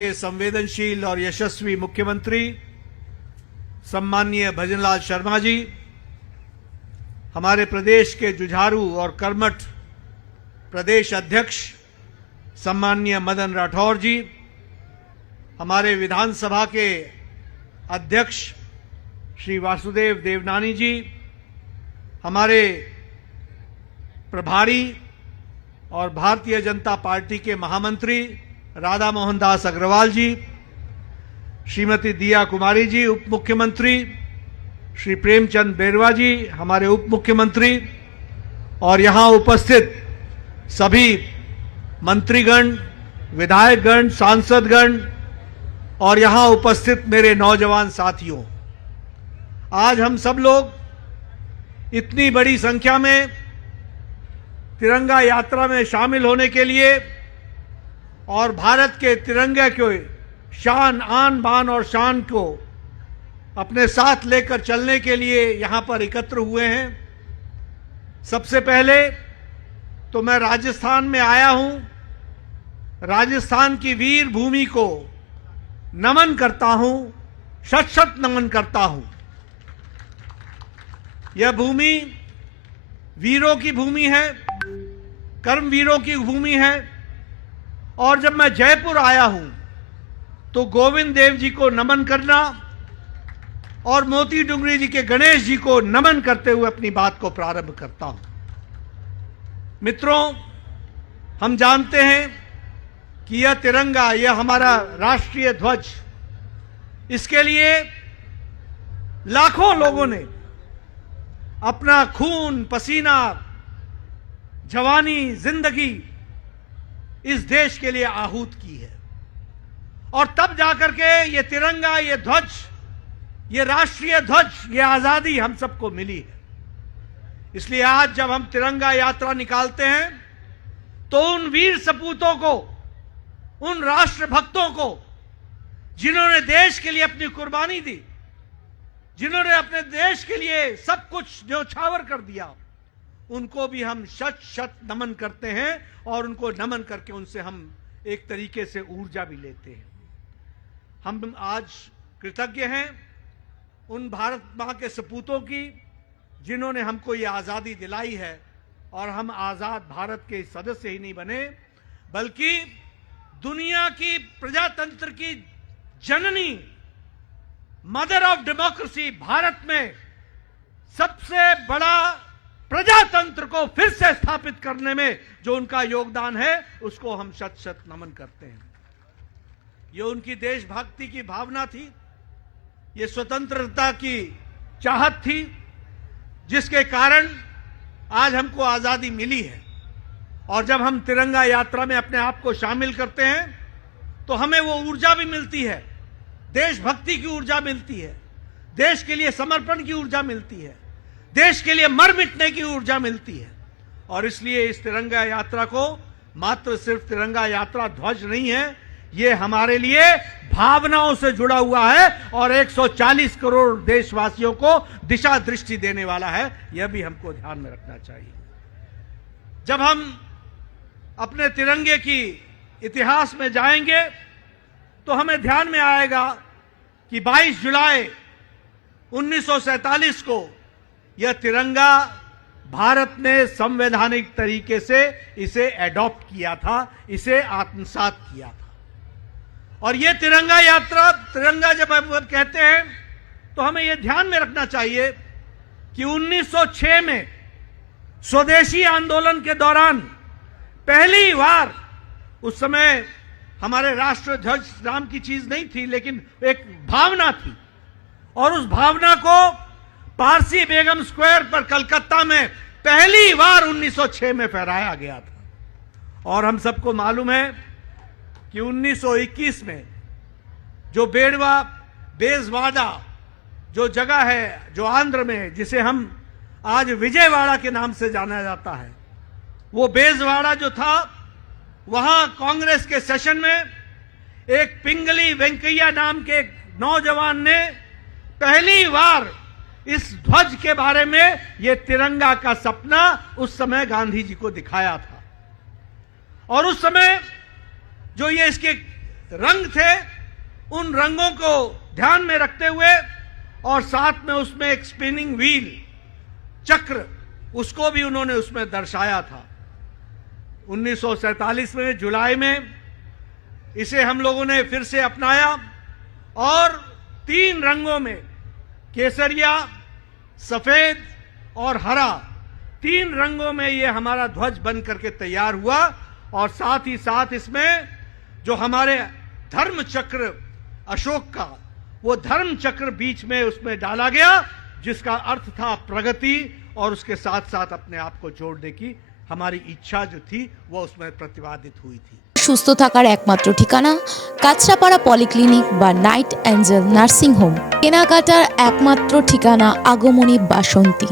के संवेदनशील और यशस्वी मुख्यमंत्री सम्माननीय भजनलाल शर्मा जी, हमारे प्रदेश के जुझारू और कर्मठ प्रदेश अध्यक्ष सम्माननीय मदन राठौर जी, हमारे विधानसभा के अध्यक्ष श्री वासुदेव देवनानी जी, हमारे प्रभारी और भारतीय जनता पार्टी के महामंत्री राधा मोहन दास अग्रवाल जी, श्रीमती दिया कुमारी जी उप मुख्यमंत्री, श्री प्रेमचंद बेरवा जी हमारे उप मुख्यमंत्री, और यहां उपस्थित सभी मंत्रीगण, विधायकगण, सांसदगण और यहां उपस्थित मेरे नौजवान साथियों, आज हम सब लोग इतनी बड़ी संख्या में तिरंगा यात्रा में शामिल होने के लिए और भारत के तिरंगे के शान, आन बान और शान को अपने साथ लेकर चलने के लिए यहां पर एकत्र हुए हैं। सबसे पहले तो मैं राजस्थान में आया हूं, राजस्थान की वीर भूमि को नमन करता हूं, शत शत नमन करता हूं। यह भूमि वीरों की भूमि है, कर्मवीरों की भूमि है। और जब मैं जयपुर आया हूं तो गोविंद देव जी को नमन करना और मोती डुंगरी जी के गणेश जी को नमन करते हुए अपनी बात को प्रारंभ करता हूं। मित्रों, हम जानते हैं कि यह तिरंगा, यह हमारा राष्ट्रीय ध्वज, इसके लिए लाखों लोगों ने अपना खून, पसीना, जवानी, जिंदगी इस देश के लिए आहूत की है। और तब जाकर के ये तिरंगा, ये ध्वज, ये राष्ट्रीय ध्वज, ये आजादी हम सबको मिली है। इसलिए आज जब हम तिरंगा यात्रा निकालते हैं तो उन वीर सपूतों को, उन राष्ट्रभक्तों को जिन्होंने देश के लिए अपनी कुर्बानी दी, जिन्होंने अपने देश के लिए सब कुछ न्यौछावर कर दिया, उनको भी हम शत शत नमन करते हैं और उनको नमन करके उनसे हम एक तरीके से ऊर्जा भी लेते हैं। हम आज कृतज्ञ हैं उन भारत मां के सपूतों की जिन्होंने हमको ये आजादी दिलाई है। और हम आजाद भारत के सदस्य ही नहीं बने, बल्कि दुनिया की प्रजातंत्र की जननी, मदर ऑफ डेमोक्रेसी, भारत में सबसे बड़ा प्रजातंत्र को फिर से स्थापित करने में जो उनका योगदान है, उसको हम शत शत नमन करते हैं। ये उनकी देशभक्ति की भावना थी, ये स्वतंत्रता की चाहत थी, जिसके कारण आज हमको आजादी मिली है। और जब हम तिरंगा यात्रा में अपने आप को शामिल करते हैं तो हमें वो ऊर्जा भी मिलती है, देशभक्ति की ऊर्जा मिलती है, देश के लिए समर्पण की ऊर्जा मिलती है, देश के लिए मर मिटने की ऊर्जा मिलती है। और इसलिए इस तिरंगा यात्रा को मात्र सिर्फ तिरंगा यात्रा ध्वज नहीं है, ये हमारे लिए भावनाओं से जुड़ा हुआ है और 140 करोड़ देशवासियों को दिशा दृष्टि देने वाला है। यह भी हमको ध्यान में रखना चाहिए। जब हम अपने तिरंगे की इतिहास में जाएंगे तो हमें ध्यान में आएगा कि 22 जुलाई 1947 को यह तिरंगा भारत ने संवैधानिक तरीके से इसे एडॉप्ट किया था, इसे आत्मसात किया था। और यह तिरंगा यात्रा, तिरंगा जब हम कहते हैं तो हमें यह ध्यान में रखना चाहिए कि 1906 में स्वदेशी आंदोलन के दौरान पहली बार, उस समय हमारे राष्ट्र ध्वज नाम की चीज नहीं थी, लेकिन एक भावना थी, और उस भावना को पारसी बेगम स्क्वायर पर कलकत्ता में पहली बार 1906 में फहराया गया था। और हम सबको मालूम है कि 1921 में जो बेजवाड़ा जो जगह है, जो आंध्र में, जिसे हम आज विजयवाड़ा के नाम से जाना जाता है, वो बेजवाड़ा जो था, वहां कांग्रेस के सेशन में एक पिंगली वेंकैया नाम के एक नौजवान ने पहली बार इस ध्वज के बारे में, यह तिरंगा का सपना उस समय गांधी जी को दिखाया था। और उस समय जो ये इसके रंग थे उन रंगों को ध्यान में रखते हुए और साथ में उसमें एक स्पिनिंग व्हील चक्र उसको भी उन्होंने उसमें दर्शाया था। 1947 में जुलाई में इसे हम लोगों ने फिर से अपनाया और 3 रंगों में केसरिया, सफेद और हरा 3 रंगों में ये हमारा ध्वज बन करके तैयार हुआ और साथ ही साथ इसमें जो हमारे धर्म चक्र अशोक का वो धर्म चक्र बीच में उसमें डाला गया जिसका अर्थ था प्रगति और उसके साथ साथ अपने आप को जोड़ने की हमारी इच्छा जो थी वो उसमें प्रतिपादित हुई थी। সুস্থ থাকার একমাত্র ঠিকানা কাছড়াপাড়া পলিক্লিনিক বা নাইট অ্যাঞ্জেল নার্সিং হোম। কেনাকাটার একমাত্র ঠিকানা আগমনী বাসন্তী।